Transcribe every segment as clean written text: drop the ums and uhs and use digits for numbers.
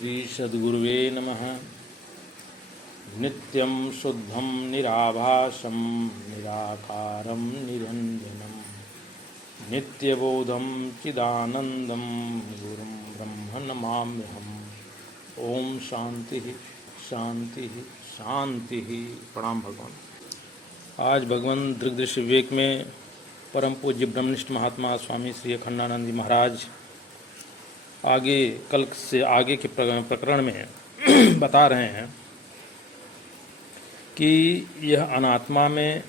श्री सद्गुरुवे नमः। नित्यं शुद्धं निराभासं निराकारं निरञ्जनं नित्यबोधं चिदानन्दं गुरुं ब्रह्म नमाम्यहम्। ओम शांति शांति शांति। प्रणाम भगवान। आज भगवान दृग्दृश्य विवेक में परम पूज्य ब्रह्मनिष्ठ महात्मा स्वामी श्री अखंडानंद जी महाराज आगे कल से आगे के प्रकरण में बता रहे हैं कि यह अनात्मा में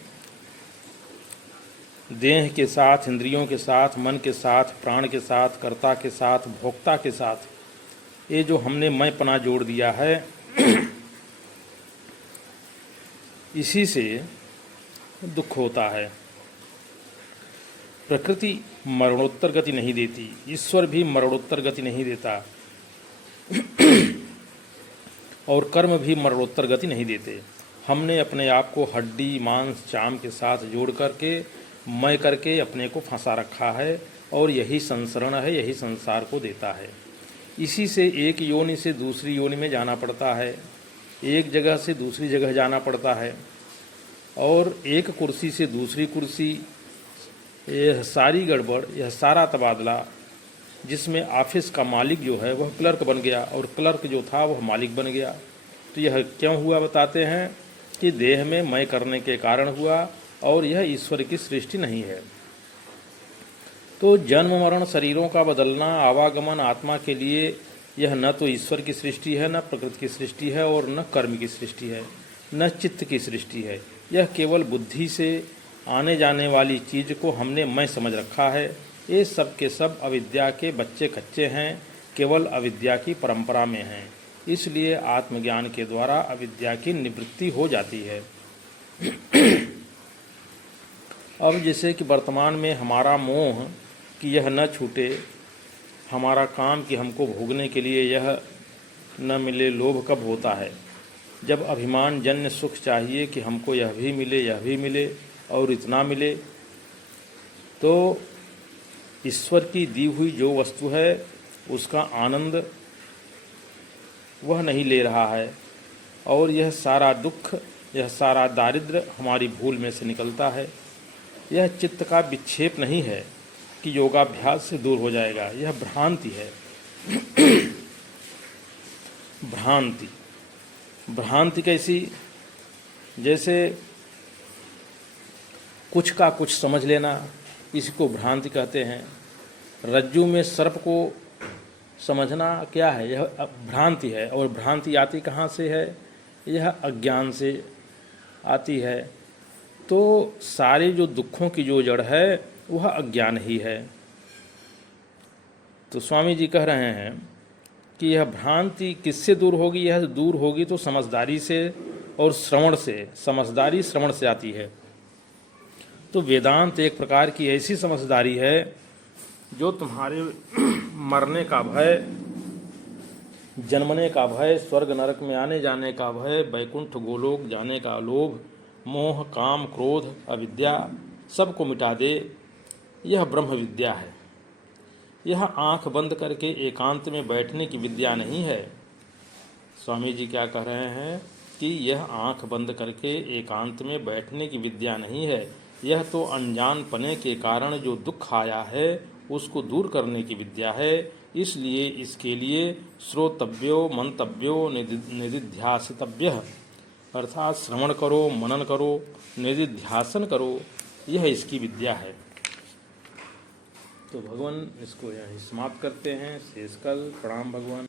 देह के साथ, इंद्रियों के साथ, मन के साथ, प्राण के साथ, कर्ता के साथ, भोक्ता के साथ ये जो हमने मैंपना जोड़ दिया है इसी से दुख होता है। प्रकृति मरणोत्तर गति नहीं देती, ईश्वर भी मरणोत्तर गति नहीं देता और कर्म भी मरणोत्तर गति नहीं देते। हमने अपने आप को हड्डी मांस चाम के साथ जोड़ करके मैं करके अपने को फंसा रखा है और यही संसरण है, यही संसार को देता है। इसी से एक योनि से दूसरी योनि में जाना पड़ता है, एक जगह से दूसरी जगह जाना पड़ता है और एक कुर्सी से दूसरी कुर्सी, यह सारी गड़बड़, यह सारा तबादला जिसमें ऑफिस का मालिक जो है वह क्लर्क बन गया और क्लर्क जो था वह मालिक बन गया। तो यह क्यों हुआ बताते हैं कि देह में मैं करने के कारण हुआ और यह ईश्वर की सृष्टि नहीं है। तो जन्म मरण शरीरों का बदलना, आवागमन आत्मा के लिए यह न तो ईश्वर की सृष्टि है, न प्रकृति की सृष्टि है और न कर्म की सृष्टि है, न चित्त की सृष्टि है। यह केवल बुद्धि से आने जाने वाली चीज़ को हमने मैं समझ रखा है। ये सब के सब अविद्या के बच्चे कच्चे हैं, केवल अविद्या की परंपरा में हैं। इसलिए आत्मज्ञान के द्वारा अविद्या की निवृत्ति हो जाती है। अब जैसे कि वर्तमान में हमारा मोह कि यह न छूटे, हमारा काम कि हमको भोगने के लिए यह न मिले, लोभ कब होता है? जब अभिमान जन्य सुख चाहिए कि हमको यह भी मिले, यह भी मिले और इतना मिले। तो ईश्वर की दी हुई जो वस्तु है उसका आनंद वह नहीं ले रहा है और यह सारा दुख, यह सारा दारिद्र्य हमारी भूल में से निकलता है। यह चित्त का विक्षेप नहीं है कि योगाभ्यास से दूर हो जाएगा, यह भ्रांति है। भ्रांति भ्रांति कैसी? जैसे कुछ का कुछ समझ लेना, इसी को भ्रांति कहते हैं। रज्जु में सर्प को समझना क्या है? यह भ्रांति है। और भ्रांति आती कहाँ से है? यह अज्ञान से आती है। तो सारे जो दुखों की जो जड़ है वह अज्ञान ही है। तो स्वामी जी कह रहे हैं कि यह भ्रांति किससे दूर होगी? यह दूर होगी तो समझदारी से और श्रवण से। समझदारी श्रवण से आती है। तो वेदांत एक प्रकार की ऐसी समझदारी है जो तुम्हारे मरने का भय, जन्मने का भय, स्वर्ग नरक में आने जाने का भय, वैकुंठ गोलोक जाने का लोभ, मोह, काम, क्रोध, अविद्या सबको मिटा दे। यह ब्रह्म विद्या है। यह आंख बंद करके एकांत में बैठने की विद्या नहीं है। स्वामी जी क्या कह रहे हैं कि यह आंख बंद करके एकांत में बैठने की विद्या नहीं है। यह तो अनजानपने के कारण जो दुख आया है उसको दूर करने की विद्या है। इसलिए इसके लिए श्रोतव्यो मंतव्यो निधिध्यासितव्य, अर्थात श्रवण करो, मनन करो, निधिध्यासन करो, यह इसकी विद्या है। तो भगवान इसको यहीं समाप्त करते हैं। शेषकल। प्रणाम भगवान।